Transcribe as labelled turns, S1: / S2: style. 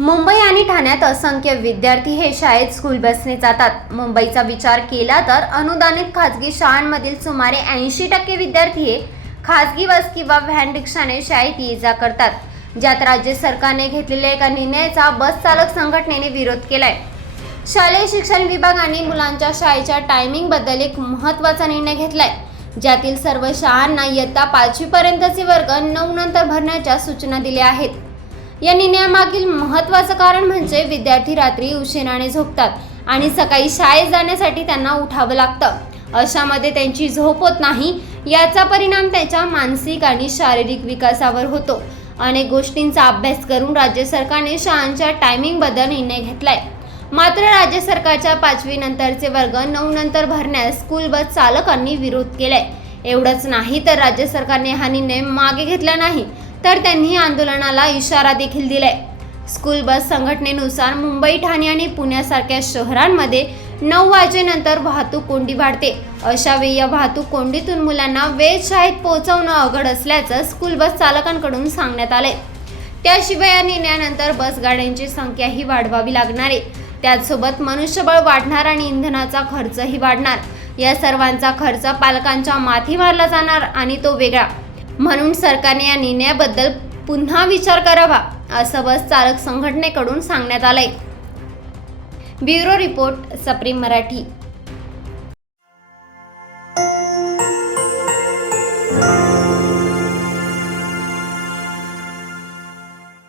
S1: मुंबई आणि ठाण्यात असंख्य विद्यार्थी हे शाळेत स्कूल बसने जातात. मुंबईचा विचार केला तर अनुदानित खाजगी शाळांमधील सुमारे ऐंशी टक्के विद्यार्थी हे खाजगी बस किंवा व्हॅन रिक्षाने शाळेत ये जा करतात ज्यात राज्य सरकारने घेतलेल्या एका निर्णयाचा बस चालक संघटनेने विरोध केलाय. शालेय शिक्षण विभागाने मुलांच्या शाळेच्या टायमिंगबद्दल एक महत्त्वाचा निर्णय घेतलाय ज्यातील सर्व शाळांना इयत्ता पाचवीपर्यंतचे वर्ग नऊ नंतर भरण्याच्या सूचना दिल्या आहेत. या निर्णयामागील महत्त्वाचं कारण म्हणजे विद्यार्थी रात्री उशिराने झोपतात आणि सकाळी शाळेत जाण्यासाठी त्यांना उठावं लागतं. अशामध्ये त्यांची झोप होत नाही. याचा परिणाम त्याच्या मानसिक आणि शारीरिक विकासावर होतो. अनेक गोष्टींचा अभ्यास करून राज्य सरकारने शाळांच्या टायमिंगबद्दल निर्णय घेतलाय. मात्र राज्य सरकारच्या पाचवी नंतरचे वर्ग नऊ नंतर भरण्यास स्कूल बस चालकांनी विरोध केलाय. एवढंच नाही तर राज्य सरकारने हा निर्णय मागे घेतला नाही. तर त्यांनी आंदोलनाला इशारा देखील दिलाय. स्कूल बस संघटनेनुसार मुंबई ठाणे आणि पुण्यासारख्या शहरांमध्ये नऊ वाजेनंतर वाहतूक कोंडी वाढते. अशा वेळी या वाहतूक कोंडीतून मुलांना वेळ शाळेत पोहोचवणं अवघड असल्याचं स्कूल बस चालकांकडून सांगण्यात आलंय. त्याशिवाय या निर्णयानंतर बस गाड्यांची संख्याही वाढवावी लागणार आहे. त्याचसोबत मनुष्यबळ वाढणार आणि इंधनाचा खर्चही वाढणार. या सर्वांचा खर्च पालकांच्या माथी मारला जाणार आणि तो वेगळा. म्हणून सरकारने या निर्णयाबद्दल पुन्हा विचार करावा असं बस चालक संघटनेकडून सांगण्यात आलंय. Bureau report Supreme Marathi.